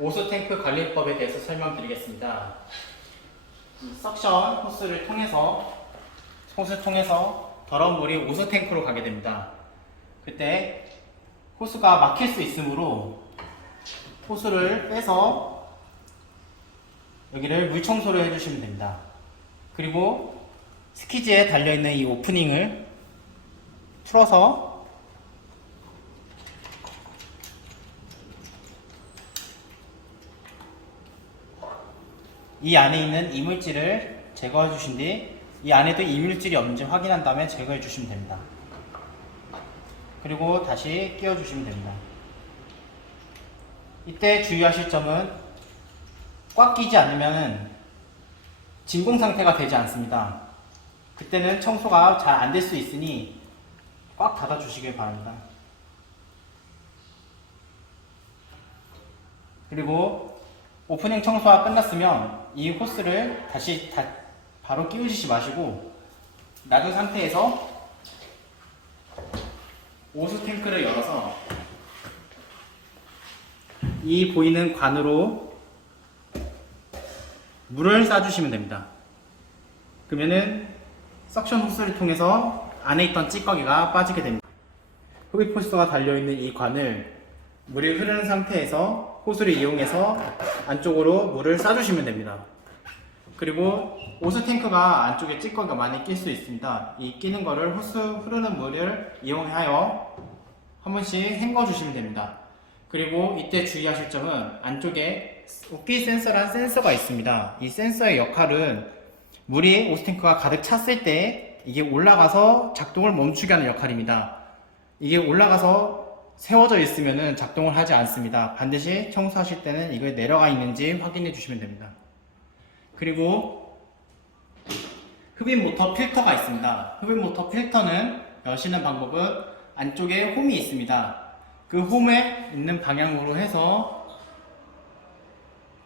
오수탱크 관리법에 대해서 설명드리겠습니다. 석션 호스를 통해서 더러운 물이 오수탱크로 가게 됩니다. 그때 호스가 막힐 수 있으므로 호스를 빼서 여기를 물 청소를 해주시면 됩니다. 그리고 스키즈에 달려있는 이 오프닝을 풀어서 이 안에 있는 이물질을 제거해 주신 뒤 이 안에도 이물질이 없는지 확인한 다음에 제거해 주시면 됩니다. 그리고 다시 끼워 주시면 됩니다. 이때 주의하실 점은 꽉 끼지 않으면 진공 상태가 되지 않습니다. 그때는 청소가 잘 안 될 수 있으니 꽉 닫아 주시길 바랍니다. 그리고 오프닝 청소가 끝났으면 이 호스를 다시 바로 끼우시지 마시고 놔둔 상태에서 오수 탱크를 열어서 이 보이는 관으로 물을 쏴주시면 됩니다. 그러면은 석션 호스를 통해서 안에 있던 찌꺼기가 빠지게 됩니다. 흡입 호스가 달려있는 이 관을 물이 흐르는 상태에서 호스를 이용해서 안쪽으로 물을 쏴주시면 됩니다. 그리고 오수 탱크가 안쪽에 찌꺼기가 많이 낄 수 있습니다. 이 끼는 거를 호스 흐르는 물을 이용하여 한 번씩 헹궈 주시면 됩니다. 그리고 이때 주의하실 점은 안쪽에 오키 센서라는 센서가 있습니다. 이 센서의 역할은 물이 오수 탱크가 가득 찼을 때 이게 올라가서 작동을 멈추게 하는 역할입니다. 이게 올라가서 세워져 있으면 작동을 하지 않습니다. 반드시 청소하실 때는 이게 내려가 있는지 확인해 주시면 됩니다. 그리고 흡입 모터 필터가 있습니다. 흡입 모터 필터는 여시는 방법은 안쪽에 홈이 있습니다. 그 홈에 있는 방향으로 해서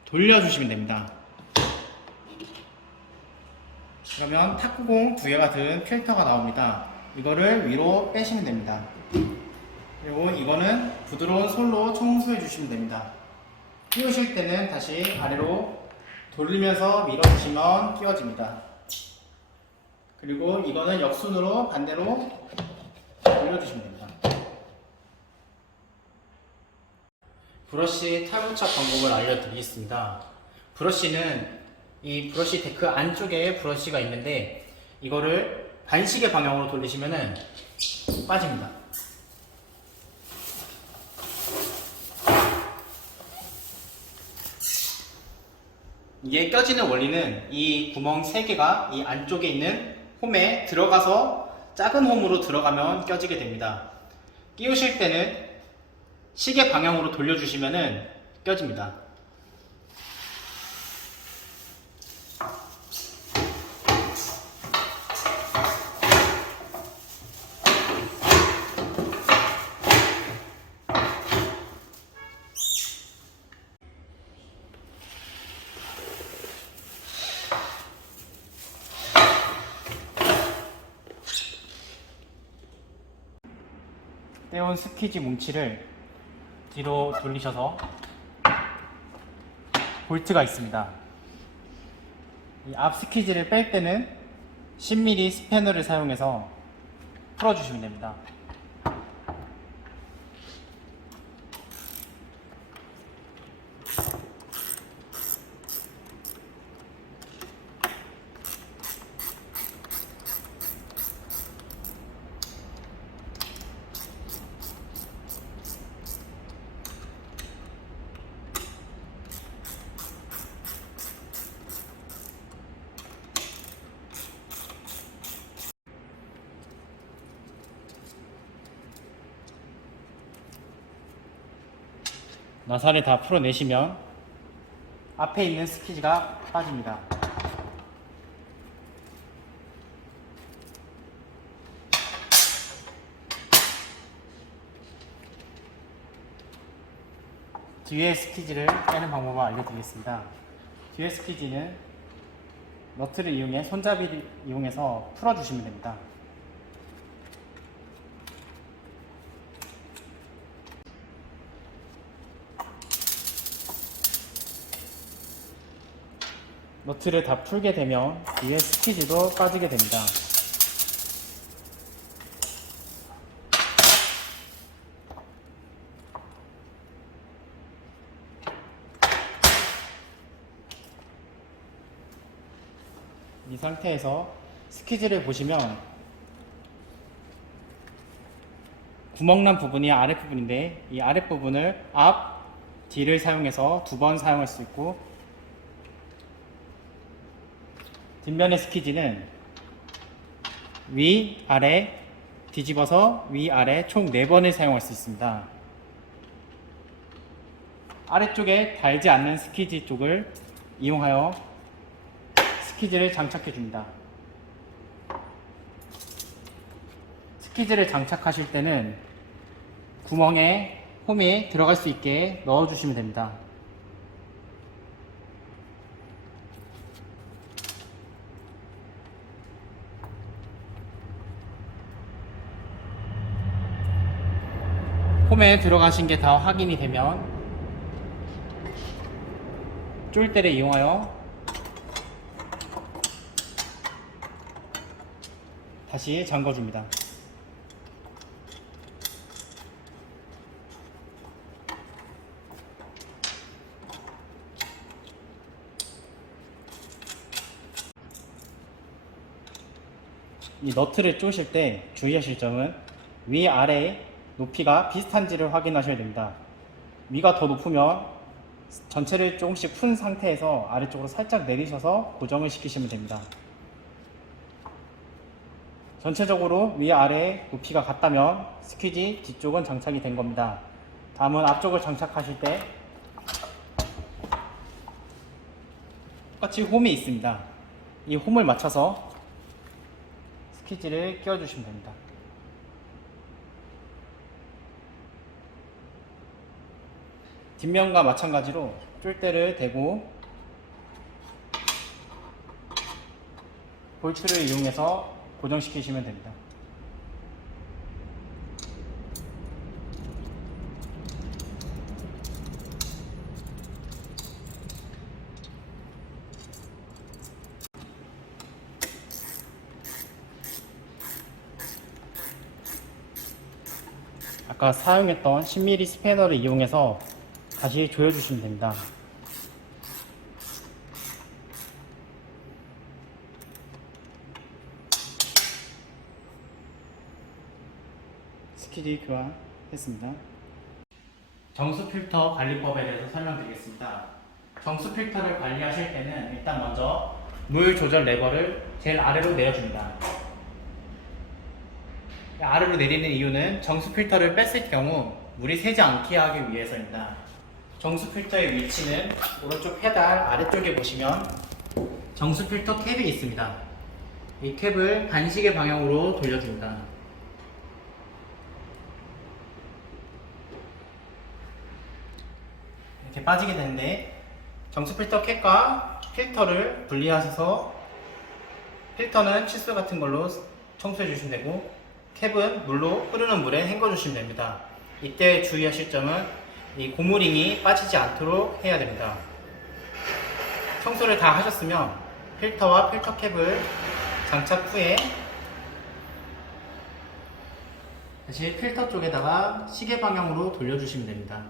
돌려주시면 됩니다. 그러면 탁구공 2개가 든 필터가 나옵니다. 이거를 위로 빼시면 됩니다. 그리고 이거는 부드러운 솔로 청소해 주시면 됩니다. 끼우실 때는 다시 아래로 돌리면서 밀어주시면 끼워집니다. 그리고 이거는 역순으로 반대로 돌려주시면 됩니다. 브러쉬 탈부착 방법을 알려드리겠습니다. 브러쉬는 이 브러쉬 데크 안쪽에 브러쉬가 있는데 이거를 반시계 방향으로 돌리시면 빠집니다. 이게 껴지는 원리는 이 구멍 3개가 이 안쪽에 있는 홈에 들어가서 작은 홈으로 들어가면 껴지게 됩니다. 끼우실 때는 시계 방향으로 돌려주시면 껴집니다. 떼온 스키지 뭉치를 뒤로 돌리셔서 볼트가 있습니다. 이 앞 스키지를 뺄 때는 10mm 스패너를 사용해서 풀어주시면 됩니다. 나사를 다 풀어내시면 앞에 있는 스키지가 빠집니다. 뒤에 스키지를 빼는 방법을 알려드리겠습니다. 뒤에 스키지는 너트를 이용해 손잡이를 이용해서 풀어주시면 됩니다. 너트를 다 풀게 되면 위에 스키즈도 빠지게 됩니다. 이 상태에서 스키즈를 보시면 구멍난 부분이 아랫부분인데 이 아랫부분을 앞, 뒤를 사용해서 2번 사용할 수 있고, 뒷면의 스키즈는 위, 아래, 뒤집어서 위, 아래 총 4번을 사용할 수 있습니다. 아래쪽에 달지 않는 스키즈 쪽을 이용하여 스키즈를 장착해 줍니다. 스키즈를 장착하실 때는 구멍에 홈이 들어갈 수 있게 넣어 주시면 됩니다. 홈에 들어가신 게 다 확인이 되면 쫄대를 이용하여 다시 잠궈줍니다. 이 너트를 쪼실 때 주의하실 점은 위아래 높이가 비슷한지를 확인하셔야 됩니다. 위가 더 높으면 전체를 조금씩 푼 상태에서 아래쪽으로 살짝 내리셔서 고정을 시키시면 됩니다. 전체적으로 위아래 높이가 같다면 스퀴지 뒤쪽은 장착이 된 겁니다. 다음은 앞쪽을 장착하실 때 똑같이 홈이 있습니다. 이 홈을 맞춰서 스퀴지를 끼워주시면 됩니다. 뒷면과 마찬가지로 쫄대를 대고 볼트를 이용해서 고정시키시면 됩니다. 아까 사용했던 10mm 스패너를 이용해서 다시 조여주시면 됩니다. 스퀴지 교환했습니다. 정수 필터 관리법에 대해서 설명드리겠습니다. 정수 필터를 관리하실 때는 일단 먼저 물 조절 레버를 제일 아래로 내려줍니다. 아래로 내리는 이유는 정수 필터를 뺐을 경우 물이 새지 않게 하기 위해서입니다. 정수 필터의 위치는 오른쪽 페달 아래쪽에 보시면 정수 필터 캡이 있습니다. 이 캡을 반시계 방향으로 돌려줍니다. 이렇게 빠지게 되는데, 정수 필터 캡과 필터를 분리하셔서 필터는 칫솔 같은 걸로 청소해 주시면 되고, 캡은 흐르는 물에 헹궈 주시면 됩니다. 이때 주의하실 점은 이 고무링이 빠지지 않도록 해야 됩니다. 청소를 다 하셨으면 필터와 필터 캡을 장착 후에 다시 필터 쪽에다가 시계 방향으로 돌려주시면 됩니다.